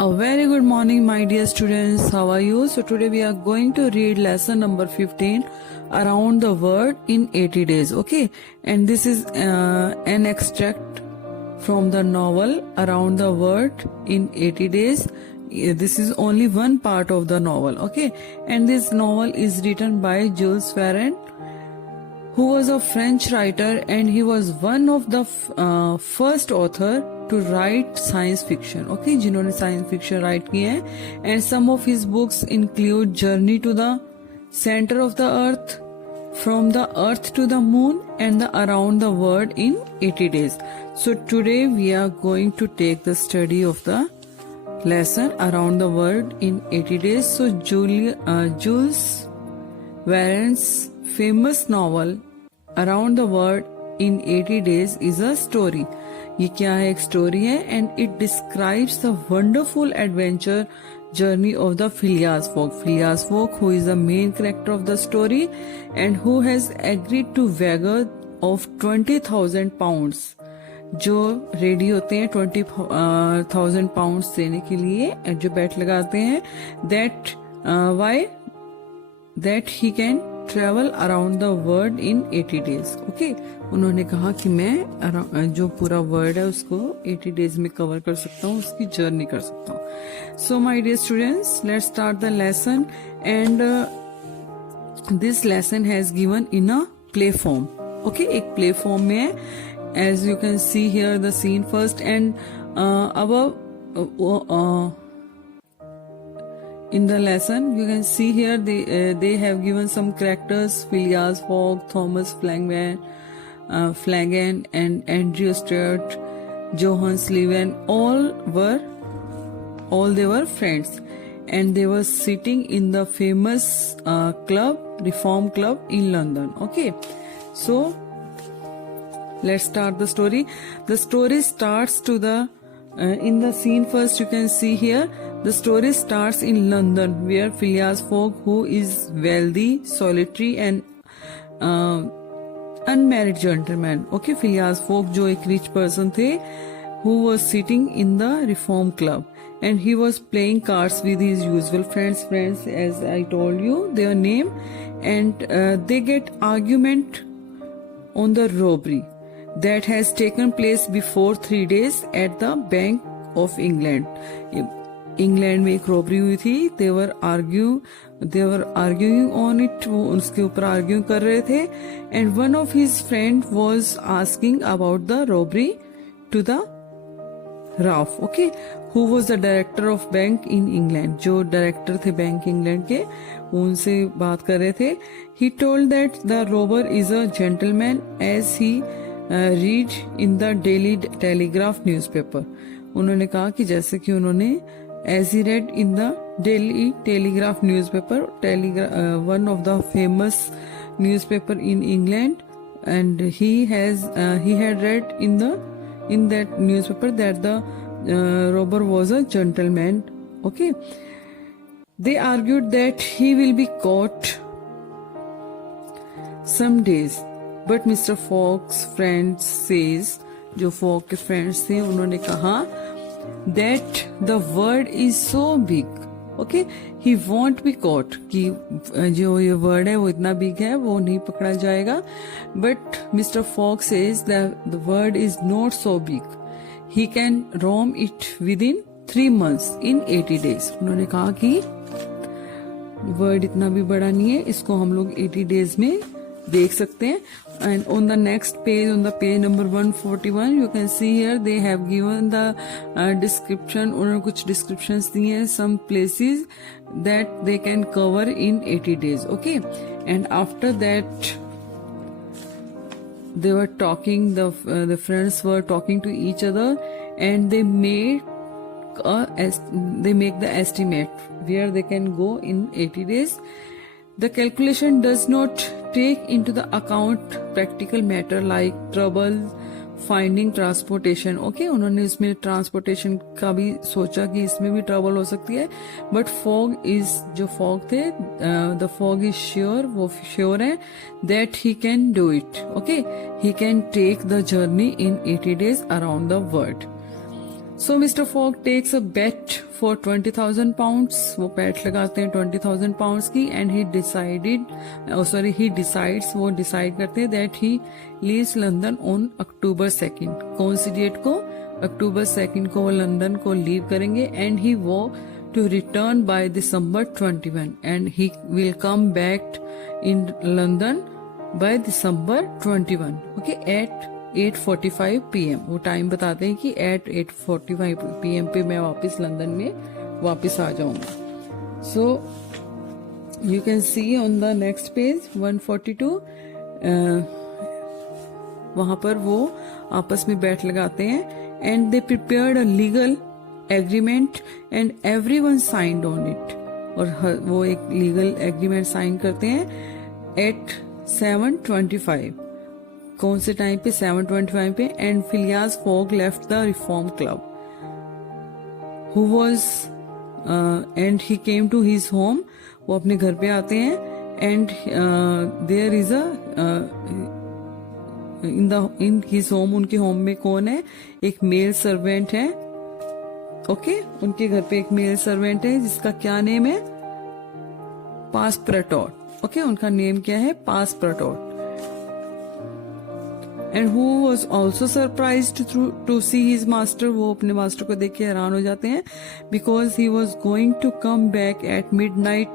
A very good morning, my dear students. How are you? So today we are going to read lesson number 15, Around the World in 80 Days. Okay, and this is an extract from the novel Around the World in 80 Days. This is only one part of the novel. Okay, and this novel is written by Jules Verne, who was a French writer, and he was one of the first author to write science fiction. Okay, जिन्होंने science fiction write किए हैं, and some of his books include Journey to the Center of the Earth, From the Earth to the Moon, and the Around the World in 80 Days. So today we are going to take the study of the lesson Around the World in 80 Days. So Jules Verne's famous novel Around the World in 80 Days is a story. ये क्या है? एक story है, and it describes the wonderful adventure journey of the Phileas Fogg. Phileas Fogg, who is the main character of the story and who has agreed to wager of 20,000 pounds, जो ready होते हैं 20,000 pounds देने के लिए, जो bat लगाते हैं, that he can travel around the world in 80 days. Okay, उन्होंने कहा कि मैं जो पूरा वर्ल्ड है उसको 80 डेज में कवर कर सकता हूँ, उसकी जर्नी कर सकता हूँ. So my dear students, let's start the lesson, and this lesson has given in a play form. Okay, एक play form में है. As you can see here the scene first, and above in the lesson you can see here they have given some characters: Phileas Fogg, Thomas Flanagan, and Andrew Stuart, Johann Sleven. All they were friends, and they were sitting in the famous Reform Club in London. Okay, so let's start the story. The story starts to the in the scene first you can see here. The story starts in London, where Phileas Fogg, who is wealthy, solitary, and unmarried gentleman. Okay, Phileas Fogg जो एक rich person थे, who was sitting in the Reform Club, and he was playing cards with his usual friends. As I told you their name, and they get argument on the robbery that has taken place before 3 days at the Bank of England. England में एक robbery हुई थी. they were arguing on it. वो उसके ऊपर argue कर रहे थे, and one of his friend was asking about the robbery to the Ralph, okay, who was the director of bank in England. जो डायरेक्टर थे बैंक इंग्लैंड के, उनसे बात कर रहे थे. He told that the robber is a gentleman as he read in the Daily Telegraph newspaper. उन्होंने कहा कि जैसे कि उन्होंने as he read in the Daily Telegraph newspaper, one of the famous newspaper in England, and he had read in that newspaper that the robber was a gentleman. Okay, they argued that he will be caught some days, but Mr. Fogg's friend says, जो Fogg के friends थे, उन्होंने कहा that the world is so big, okay, he won't be caught, कि जो ये word है वो इतना big है, वो नहीं पकड़ा जाएगा. But Mr. Fogg says that the world is not so big, he can roam it within 3 months in 80 days. उन्होंने कहा कि वर्ड इतना भी बड़ा नहीं है, इसको हम लोग 80 डेज में देख सकते हैं. And on the next page, on the page number 141, you can see here they have given the description. उन्होंने कुछ descriptions दिए हैं, some places that they can cover in 80 days. Okay, and after that they were talking. The friends were talking to each other, and they make the estimate where they can go in 80 days. The calculation does not take into the account practical matter like trouble finding transportation. Okay, उन्होंने इसमें transportation का भी सोचा कि इसमें भी trouble हो सकती है. But जो Fogg थे, the Fogg is sure, वो sure है that he can do it. Okay, he can take the journey in 80 days around the world. So Mr. Fogg takes a bet for 20,000 pounds. वो bet लगाते हैं 20,000 pounds की, and he decides, वो decide करते हैं that he leaves London on October 2nd. कौन सी date को? October 2nd को वो लंदन को लीव करेंगे, and he वो to return by December 21, and he will come back in London by December 21. Okay, at 8:45 PM. वो टाइम बताते हैं कि at 8:45 PM पे मैं वापस लंदन में वापस आ जाऊंगा. So you can see on the next page 142. वहां पर वो आपस में बैठ लगाते हैं, and they prepared a legal agreement and everyone signed on it. और वो एक लीगल एग्रीमेंट साइन करते हैं at 7:25. कौन से टाइम पे? 7:25 पे. And Phileas Fogg left the reform club, who was and he came to his home. वो अपने घर पे आते हैं, and there is in his home, उनके होम में कौन है? एक मेल सर्वेंट है. ओके, उनके घर पे एक मेल सर्वेंट है जिसका क्या नेम है? पासपर्टोट. ओके, उनका नेम क्या है? पासपर्टोट. And who was also surprised to see his master. वो अपने मास्टर को देख के हैरान हो जाते हैं, because he was going to come back at midnight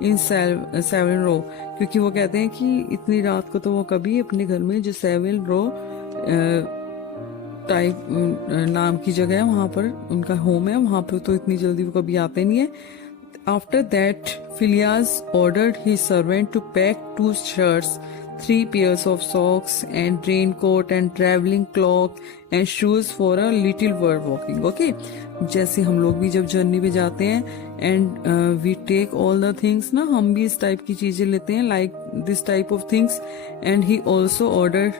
in Savile Row. क्योंकि वो कहते हैं कि इतनी रात को तो वो कभी अपने घर में, जो सेविल रो टाइप नाम की जगह है, वहां पर उनका होम है, वहां पर तो इतनी जल्दी वो कभी आते नहीं है. After that, Phileas ordered his servant to pack 2 shirts, 3 pairs of socks and raincoat and traveling cloak and shoes for a little word walking. Okay, जैसे हम लोग भी जब जर्नी पे जाते हैं and we take all the things ना, हम भी इस टाइप की चीजें लेते हैं, like this type of things. And he also ordered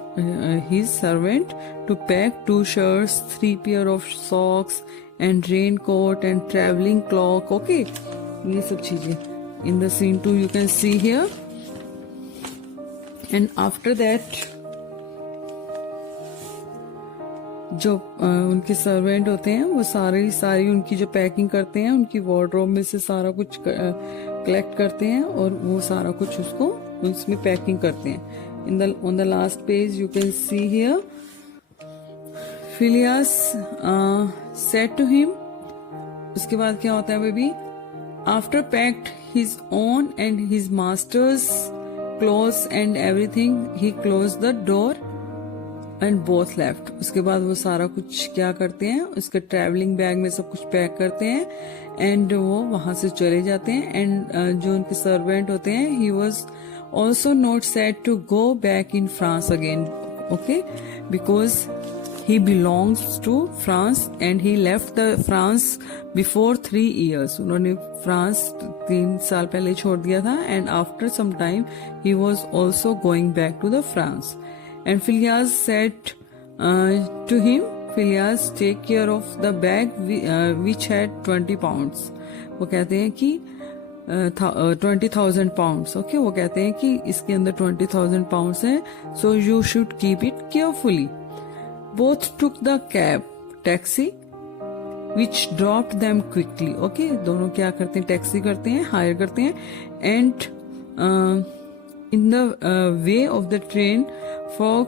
his servant to pack 2 shirts, 3 pair of socks and raincoat and traveling cloak. Okay, ये सब चीजें in the scene 2 you can see here. And after that, जो उनके servant होते हैं वो सारी उनकी जो पैकिंग करते हैं, उनकी वार्डरोब में से सारा कुछ कलेक्ट करते हैं और वो सारा कुछ उसको उसमें पैकिंग करते हैं. on the last page you can see here, Phileas said to him. उसके बाद क्या होता है baby? After packed his own and his master's clothes and everything, he closed the door and both left. उसके बाद वो सारा कुछ क्या करते हैं? उसके ट्रैवलिंग बैग में सब कुछ पैक करते हैं, एंड वो वहां से चले जाते हैं. एंड जो उनके सर्वेंट होते हैं, he was also not sad to go back in France again. Okay, because he belongs to France and he left the France before 3 years. उन्होंने फ्रांस 3 साल पहले छोड़ दिया था, and after some time he was also going back to the France. And Phileas said to him, Phileas, take care of the bag which had 20 pounds. वो कहते हैं कि 20,000 pounds. Okay, वो कहते हैं कि इसके अंदर 20,000 pounds है, so you should keep it carefully. Both took the taxi which dropped them quickly. Okay, दोनों क्या करते हैं? टैक्सी करते हैं, हायर करते हैं. And in the way of the train, Fogg,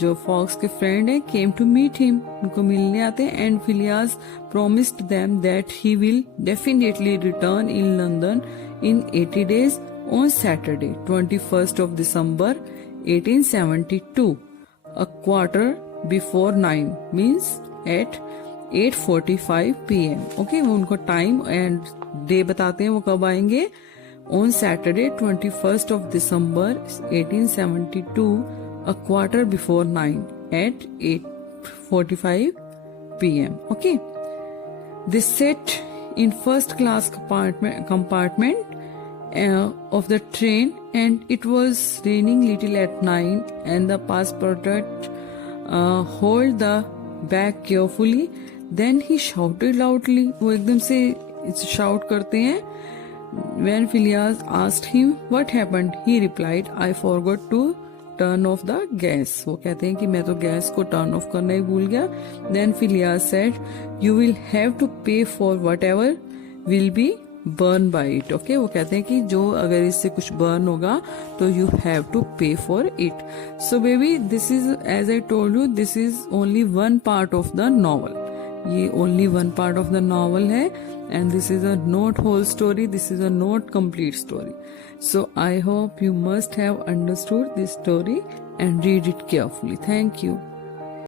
जो फॉक्स के फ्रेंड है, came to meet him. उनको मिलने आते हैं. And Phileas promised them that he will definitely return in London in 80 days on Saturday, 21st of December 1872, a quarter before 9, means at 8:45 PM. Okay, वो उनको time and day बताते हैं वो कब आएंगे. On Saturday 21st of December 1872, a quarter before 9 at 8:45 PM. Okay, they sat in first class compartment of the train, and it was raining little at 9, and the passenger hold the bag carefully. Then he shouted loudly. वो एकदम से shout करते हैं. When Phileas asked him what happened, he replied, I forgot to turn off the gas. वो कहते हैं कि मैं तो गैस को टर्न ऑफ करना ही भूल गया। Then Phileas said you will have to pay for whatever will be burn by it. Okay, वो कहते हैं कि जो अगर इससे कुछ बर्न होगा तो you have to pay for it. So baby this is, as I told you, this is only one part of the novel. ये only one part of the novel है and this is a not whole story, this is a not complete story. So I hope you must have understood this story and read it carefully. Thank you.